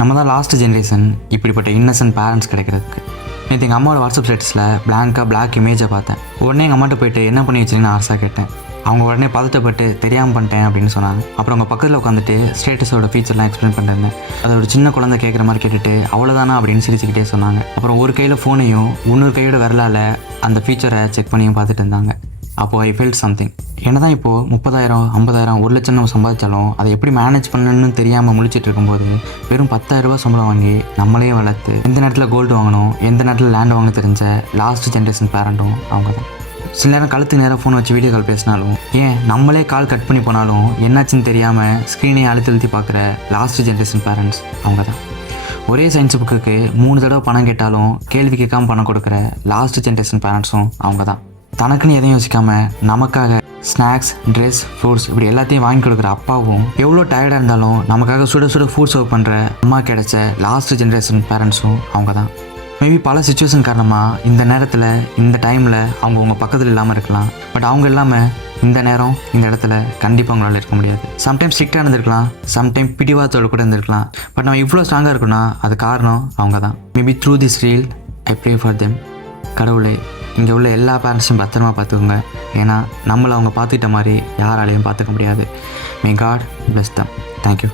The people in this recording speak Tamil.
நம்ம தான் லாஸ்ட் ஜென்ரேஷன் இப்படிப்பட்ட இன்னசென்ட் பேரண்ட்ஸ் கிடைக்கிறதுக்கு. நேற்று எங்கள் அம்மாவோட வாட்ஸ்அப் ஸ்டேட்டஸில் பிளாக் இமேஜை பார்த்தேன். உடனே எங்கள் அம்மாட்ட போயிட்டு என்ன பண்ணி வச்சிருக்கீங்கன்னு ஆசை கேட்டேன். அவங்க உடனே பதட்டப்பட்டு தெரியாமல் பண்ணிட்டேன் அப்படின்னு சொன்னாங்க. அப்புறம் அவங்க பக்கத்தில் உட்காந்துட்டு ஸ்டேட்டஸோட ஃபீச்சர்லாம் எக்ஸ்பிளைன் பண்ணிருந்தேன். அதை ஒரு சின்ன குழந்தை கேட்குற மாதிரி கேட்டுட்டு அவ்வளோதானா அப்படின்னு சிரிச்சுக்கிட்டே சொன்னாங்க. அப்புறம் ஒரு கையில் ஃபோனையும் இன்னொரு கையோட விரலால் அந்த ஃபீச்சரை செக் பண்ணியும் பார்த்துட்டு இருந்தாங்க. அப்போது ஐ ஃபெல்ட் சம்திங். என்ன தான் இப்போது 30,000, 50,000, 1,00,000 நம்ம சம்பாதிச்சாலும் அதை எப்படி மேனேஜ் பண்ணணும்னு தெரியாமல் முழிச்சிட்டு இருக்கும்போது வெறும் 10,000 ரூபா சம்பளம் வாங்கி நம்மளையும் வளர்த்து எந்த நேரத்தில் கோல்டு வாங்கணும், எந்த நேரத்தில் லேண்ட் வாங்க தெரிஞ்ச லாஸ்ட் ஜென்ரேஷன் பேரண்ட்டும் அவங்க தான். சில நேரம் கழுத்துக்கு நேரம் ஃபோன் வச்சு வீடியோ கால் பேசினாலும், ஏன் நம்மளே கால் கட் பண்ணி போனாலும் என்னாச்சுன்னு தெரியாமல் ஸ்க்ரீனை அழுத்தி பார்க்குற லாஸ்ட் ஜென்ரேஷன் பேரண்ட்ஸ் அவங்க தான். ஒரே சயின்ஸ் புக்குக்கு 3 தடவை பணம் கேட்டாலும் கேள்வி கேட்காமல் பணம் கொடுக்குற லாஸ்ட் ஜென்ரேஷன் பேரண்ட்ஸும் அவங்க தான். தனக்குன்னு எதையும் யோசிக்காமல் நமக்காக ஸ்நாக்ஸ், ட்ரெஸ், ஃப்ரூட்ஸ் இப்படி எல்லாத்தையும் வாங்கி கொடுக்குற அப்பாவும், எவ்வளோ டயர்டாக இருந்தாலும் நமக்காக சுட சுட ஃபுட் சர்வ் பண்ணுற அம்மா கிடைச்ச லாஸ்ட் ஜென்ரேஷன் பேரண்ட்ஸும் அவங்க தான். மேபி பல சுச்சுவேஷன் காரணமாக இந்த நேரத்தில் இந்த டைமில் அவங்க உங்கள் பக்கத்தில் இல்லாமல் இருக்கலாம். பட் அவங்க இல்லாமல் இந்த நேரம் இந்த இடத்துல கண்டிப்பாக அவங்களால இருக்க முடியாது. சம்டைம்ஸ் ஸ்ட்ரிக்டாக இருந்திருக்கலாம், சம்டைம் பிடிவாதத்தோடு கூட இருந்திருக்கலாம். பட் நம்ம இவ்வளோ ஸ்ட்ராங்காக இருக்குன்னா அது காரணம் அவங்க தான். Maybe through this reel I pray for them. கடவுளே, இங்கே உள்ள எல்லா பேரண்ட்ஸையும் பத்திரமா பார்த்துக்கோங்க. ஏன்னா நம்மளை அவங்க பார்த்துக்கிட்ட மாதிரி யாராலையும் பார்த்துக்க முடியாது. May God bless them. Thank you.